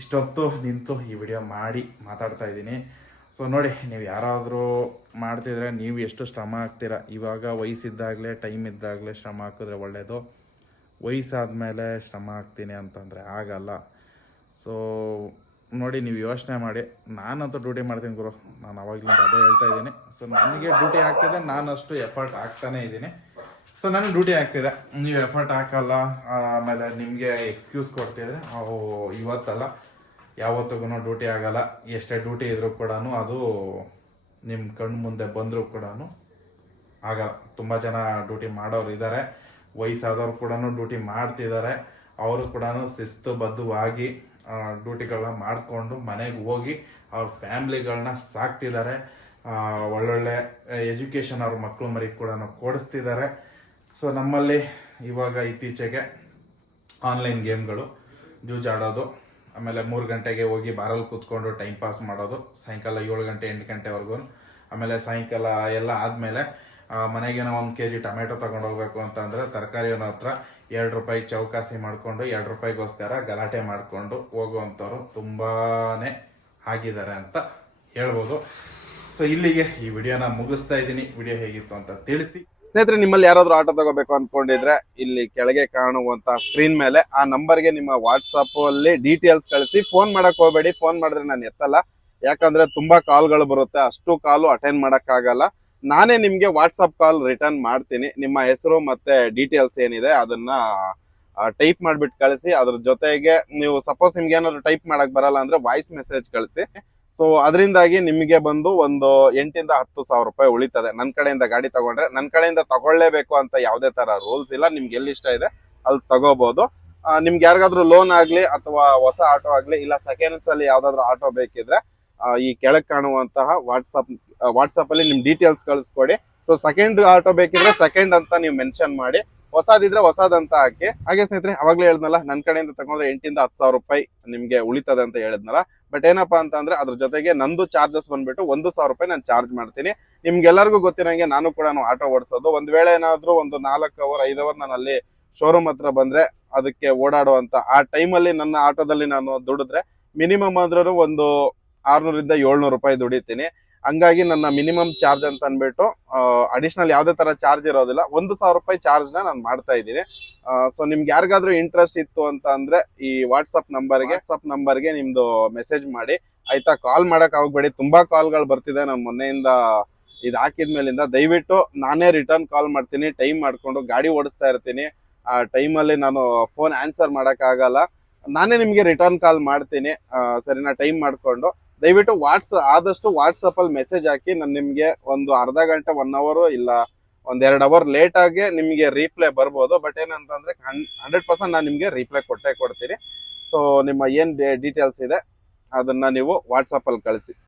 ಇಷ್ಟೊತ್ತು ನಿಂತು ಈ ವಿಡಿಯೋ ಮಾಡಿ ಮಾತಾಡ್ತಾ ಇದ್ದೀನಿ. ಸೊ ನೋಡಿ, ನೀವು ಯಾರಾದರೂ ಮಾಡ್ತಿದ್ರೆ ನೀವು ಎಷ್ಟು ಶ್ರಮ ಹಾಕ್ತೀರಾ ಇವಾಗ ವಯಸ್ಸಿದ್ದಾಗಲೇ ಟೈಮ್ ಇದ್ದಾಗಲೇ ಶ್ರಮ ಹಾಕಿದ್ರೆ ಒಳ್ಳೆಯದು ವಯಸ್ಸಾದ್ಮೇಲೆ ಶ್ರಮ ಹಾಕ್ತೀನಿ ಅಂತಂದರೆ ಆಗಲ್ಲ. ಸೊ ನೋಡಿ ನೀವು ಯೋಚನೆ ಮಾಡಿ. ನಾನಂತೂ ಡ್ಯೂಟಿ ಮಾಡ್ತೀನಿ ಗುರು. ನಾನು ಅವಾಗಲಿಂದ ಅದೇ ಹೇಳ್ತಾ ಇದ್ದೀನಿ. ಸೊ ನನಗೆ ಡ್ಯೂಟಿ ಆಗ್ತಿದೆ, ನಾನು ಅಷ್ಟು ಎಫರ್ಟ್ ಹಾಕ್ತಾನೆ ಇದ್ದೀನಿ. ಸೊ ನನಗೆ ಡ್ಯೂಟಿ ಆಗ್ತಿದೆ. ನೀವು ಎಫರ್ಟ್ ಹಾಕಲ್ಲ, ಆಮೇಲೆ ನಿಮಗೆ ಎಕ್ಸ್ಕ್ಯೂಸ್ ಕೊಡ್ತಿದ್ರೆ ಅವು ಇವತ್ತಲ್ಲ. ಯಾವತ್ತಿಗೂ ಡ್ಯೂಟಿ ಆಗಲ್ಲ. ಎಷ್ಟೇ ಡ್ಯೂಟಿ ಇದ್ರೂ ಕೂಡ ಅದು ನಿಮ್ಮ ಕಣ್ಣು ಮುಂದೆ ಬಂದರೂ ಕೂಡ ಆಗ ತುಂಬ ಜನ ಡ್ಯೂಟಿ ಮಾಡೋರು ಇದ್ದಾರೆ ವಯಸ್ಸಾದವ್ರು ಕೂಡ ಡ್ಯೂಟಿ ಮಾಡ್ತಿದ್ದಾರೆ ಅವರು ಕೂಡ ಶಿಸ್ತುಬದ್ಧವಾಗಿ ಡ್ಯೂಟಿಗಳನ್ನ ಮಾಡಿಕೊಂಡು ಮನೆಗೆ ಹೋಗಿ ಅವ್ರ ಫ್ಯಾಮ್ಲಿಗಳನ್ನ ಸಾಕ್ತಿದ್ದಾರೆ ಒಳ್ಳೊಳ್ಳೆ ಎಜುಕೇಷನ್ ಅವ್ರ ಮಕ್ಕಳು ಮರಿ ಕೂಡ ಕೊಡಿಸ್ತಿದ್ದಾರೆ ಸೊ ನಮ್ಮಲ್ಲಿ ಇವಾಗ ಇತ್ತೀಚೆಗೆ ಆನ್ಲೈನ್ ಗೇಮ್ಗಳು ಜೂಜಾಡೋದು, ಆಮೇಲೆ ಮೂರು ಗಂಟೆಗೆ ಹೋಗಿ ಬಾರಲ್ಲಿ ಕೂತ್ಕೊಂಡು ಟೈಮ್ ಪಾಸ್ ಮಾಡೋದು, ಸಾಯಂಕಾಲ ಏಳು ಗಂಟೆ ಎಂಟು ಗಂಟೆವರೆಗೂ ಆಮೇಲೆ ಸಾಯಂಕಾಲ ಎಲ್ಲ ಆದಮೇಲೆ ಮನೆಗೆ ನಾವು ಒಂದು ಕೆ ಜಿ ಟೊಮೆಟೊ ತಗೊಂಡು ಹೋಗ್ಬೇಕು ಅಂತಂದರೆ ತರಕಾರಿಯವನ ಹತ್ರ ಎರಡು ರೂಪಾಯಿ ಚೌಕಾಸಿ ಮಾಡಿಕೊಂಡು, ಎರಡು ರೂಪಾಯಿಗೋಸ್ಕರ ಗಲಾಟೆ ಮಾಡಿಕೊಂಡು ಹೋಗುವಂಥವ್ರು ತುಂಬಾ ಆಗಿದ್ದಾರೆ ಅಂತ ಹೇಳ್ಬೋದು. ಸೊ ಇಲ್ಲಿಗೆ ಈ ವಿಡಿಯೋನ ಮುಗಿಸ್ತಾ ಇದ್ದೀನಿ. ವಿಡಿಯೋ ಹೇಗಿತ್ತು ಅಂತ ತಿಳಿಸಿ. ಸ್ನೇಹಿತರೆ, ನಿಮ್ಮಲ್ಲಿ ಯಾರಾದರೂ ಆಟೋ ತಗೋಬೇಕು ಅಂದ್ಕೊಂಡಿದ್ರೆ ಇಲ್ಲಿ ಕೆಳಗೆ ಕಾಣುವಂತ ಸ್ಕ್ರೀನ್ ಮೇಲೆ ಆ ನಂಬರ್ಗೆ ನಿಮ್ಮ ವಾಟ್ಸಪ್ ಅಲ್ಲಿ ಡೀಟೇಲ್ಸ್ ಕಳಿಸಿ. ಫೋನ್ ಮಾಡಕ್ ಹೋಗಬೇಡಿ. ಫೋನ್ ಮಾಡಿದ್ರೆ ನಾನು ಎತ್ತಲ್ಲ. ಯಾಕಂದ್ರೆ ತುಂಬಾ ಕಾಲ್ಗಳು ಬರುತ್ತೆ. ಅಷ್ಟು ಕಾಲು ಅಟೆಂಡ್ ಮಾಡೋಕ್ಕಾಗಲ್ಲ. ನಾನೇ ನಿಮಗೆ ವಾಟ್ಸಪ್ ಕಾಲ್ ರಿಟರ್ನ್ ಮಾಡ್ತೀನಿ. ನಿಮ್ಮ ಹೆಸರು ಮತ್ತೆ ಡೀಟೇಲ್ಸ್ ಏನಿದೆ ಅದನ್ನ ಟೈಪ್ ಮಾಡಿಬಿಟ್ಟು ಕಳಿಸಿ. ಅದ್ರ ಜೊತೆಗೆ ನೀವು ಸಪೋಸ್ ನಿಮ್ಗೆ ಏನಾದ್ರು ಟೈಪ್ ಮಾಡಕ್ ಬರಲ್ಲ ಅಂದ್ರೆ ವಾಯ್ಸ್ ಮೆಸೇಜ್ ಕಳಿಸಿ. ಸೊ ಅದರಿಂದಾಗಿ ನಿಮಗೆ ಬಂದು ಒಂದು ಎಂಟಿಂದ ಹತ್ತು ಸಾವಿರ ರೂಪಾಯಿ ಉಳಿತದೆ. ನನ್ನ ಕಡೆಯಿಂದ ಗಾಡಿ ತಗೊಂಡ್ರೆ ನನ್ನ ಕಡೆಯಿಂದ ತಗೊಳ್ಳೇಬೇಕು ಅಂತ ಯಾವುದೇ ತರ ರೂಲ್ಸ್ ಇಲ್ಲ. ನಿಮ್ಗೆ ಎಲ್ಲಿ ಇಷ್ಟ ಇದೆ ಅಲ್ಲಿ ತಗೋಬಹುದು ನಿಮ್ಗೆ ಯಾರಿಗಾದ್ರೂ ಲೋನ್ ಆಗಲಿ ಅಥವಾ ಹೊಸ ಆಟೋ ಆಗಲಿ ಇಲ್ಲ ಸೆಕೆಂಡ್ಸ್ ಅಲ್ಲಿ ಯಾವ್ದಾದ್ರು ಆಟೋ ಬೇಕಿದ್ರೆ ಈ ಕೆಳಗೆ ಕಾಣುವಂತಹ ವಾಟ್ಸಪ್ ವಾಟ್ಸಪ್ ಅಲ್ಲಿ ನಿಮ್ ಡೀಟೇಲ್ಸ್ ಕಳಿಸ್ಕೊಡಿ. ಸೊ ಸೆಕೆಂಡ್ ಆಟೋ ಬೇಕಿದ್ರೆ ಸೆಕೆಂಡ್ ಅಂತ ನೀವು ಮೆನ್ಷನ್ ಮಾಡಿ. ಹೊಸದಿದ್ರೆ ಹೊಸದಂತ ಹಾಕಿ. ಹಾಗೆ ಸ್ನೇಹಿತರೆ, ಅವಾಗ್ಲೇ ಹೇಳಿದ್ನಲ್ಲ ನನ್ನ ಕಡೆಯಿಂದ ತಗೊಂಡ್ರೆ ಎಂಟಿಂದ ಹತ್ತು ಸಾವಿರ ರೂಪಾಯಿ ನಿಮ್ಗೆ ಉಳಿತದೆ ಅಂತ ಹೇಳಿದ್ನಲ್ಲ. ಬಟ್ ಏನಪ್ಪಾ ಅಂತಂದ್ರೆ ಅದ್ರ ಜೊತೆಗೆ ನಂದು ಚಾರ್ಜಸ್ ಬಂದ್ಬಿಟ್ಟು ಒಂದು ಸಾವಿರ ರೂಪಾಯಿ ನಾನು ಚಾರ್ಜ್ ಮಾಡ್ತೀನಿ. ನಿಮ್ಗೆಲ್ಲರಿಗೂ ಗೊತ್ತಿರಂಗೆ ನಾನು ಕೂಡ ಆಟೋ ಓಡಿಸೋದು. ಒಂದ್ ವೇಳೆ ಏನಾದ್ರೂ ಒಂದು ನಾಲ್ಕು ಅವರ್ ಐದು ಅವರ್ ನಾನು ಅಲ್ಲಿ ಶೋರೂಮ್ ಹತ್ರ ಬಂದ್ರೆ ಅದಕ್ಕೆ ಓಡಾಡುವಂತ ಆ ಟೈಮಲ್ಲಿ ನನ್ನ ಆಟೋದಲ್ಲಿ ನಾನು ದುಡಿದ್ರೆ ಮಿನಿಮಮ್ ಆದ್ರೂ ಒಂದು ಆರ್ನೂರಿಂದ ಏಳ್ನೂರು ರೂಪಾಯಿ ದುಡಿತೀನಿ. ಹಂಗಾಗಿ ನನ್ನ ಮಿನಿಮಮ್ ಚಾರ್ಜ್ ಅಂತ ಅಂದ್ಬಿಟ್ಟು ಅಡಿಷನಲ್ ಯಾವುದೇ ತರ ಚಾರ್ಜ್ ಇರೋದಿಲ್ಲ. ಒಂದು ಸಾವಿರ ರೂಪಾಯಿ ಚಾರ್ಜ್ ನಾನು ಮಾಡ್ತಾ ಇದ್ದೀನಿ. ಸೊ ನಿಮ್ಗೆ ಯಾರಿಗಾದ್ರೂ ಇಂಟ್ರೆಸ್ಟ್ ಇತ್ತು ಅಂತ ಅಂದ್ರೆ ಈ ವಾಟ್ಸಪ್ ನಂಬರ್ಗೆ ವಾಟ್ಸಪ್ ನಂಬರ್ಗೆ ನಿಮ್ದು ಮೆಸೇಜ್ ಮಾಡಿ. ಆಯ್ತಾ ಕಾಲ್ ಮಾಡಕ್ ಹೋಗ್ಬೇಡಿ ತುಂಬಾ ಕಾಲ್ಗಳು ಬರ್ತಿದೆ. ನಾನು ಮೊನ್ನೆಯಿಂದ ಇದು ಹಾಕಿದ್ಮೇಲಿಂದ ದಯವಿಟ್ಟು ನಾನೇ ರಿಟರ್ನ್ ಕಾಲ್ ಮಾಡ್ತೀನಿ. ಟೈಮ್ ಮಾಡ್ಕೊಂಡು ಗಾಡಿ ಓಡಿಸ್ತಾ ಇರ್ತೀನಿ. ಆ ಟೈಮಲ್ಲಿ ನಾನು ಫೋನ್ ಆನ್ಸರ್ ಮಾಡೋಕ್ಕಾಗಲ್ಲ ನಾನೇ ನಿಮಗೆ ರಿಟರ್ನ್ ಕಾಲ್ ಮಾಡ್ತೀನಿ. ಸರಿನಾ ಟೈಮ್ ಮಾಡಿಕೊಂಡು. ದಯವಿಟ್ಟು ವಾಟ್ಸ್ ಆದಷ್ಟು ವಾಟ್ಸಪ್ಪಲ್ಲಿ ಮೆಸೇಜ್ ಹಾಕಿ, ನಾನು ನಿಮಗೆ ಒಂದು ಅರ್ಧ ಗಂಟೆ ಒನ್ ಅವರು ಇಲ್ಲ, ಒಂದ್ ಎರಡು ಅವರ್ ಲೇಟ್ ಆಗಿ ನಿಮಗೆ ರೀಪ್ಲೈ ಬರ್ಬೋದು. ಬಟ್ ಏನಂತಂದ್ರೆ ಹಂಡ್ರೆಡ್ ಪರ್ಸೆಂಟ್ ನಾನು ನಿಮಗೆ ರೀಪ್ಲೈ ಕೊಟ್ಟೆ ಕೊಡ್ತೀನಿ. ಸೊ ನಿಮ್ಮ ಏನ್ ಡೀಟೇಲ್ಸ್ ಇದೆ, ಅದನ್ನ ನೀವು ವಾಟ್ಸಪ್ ಅಲ್ಲಿ ಕಳಿಸಿ.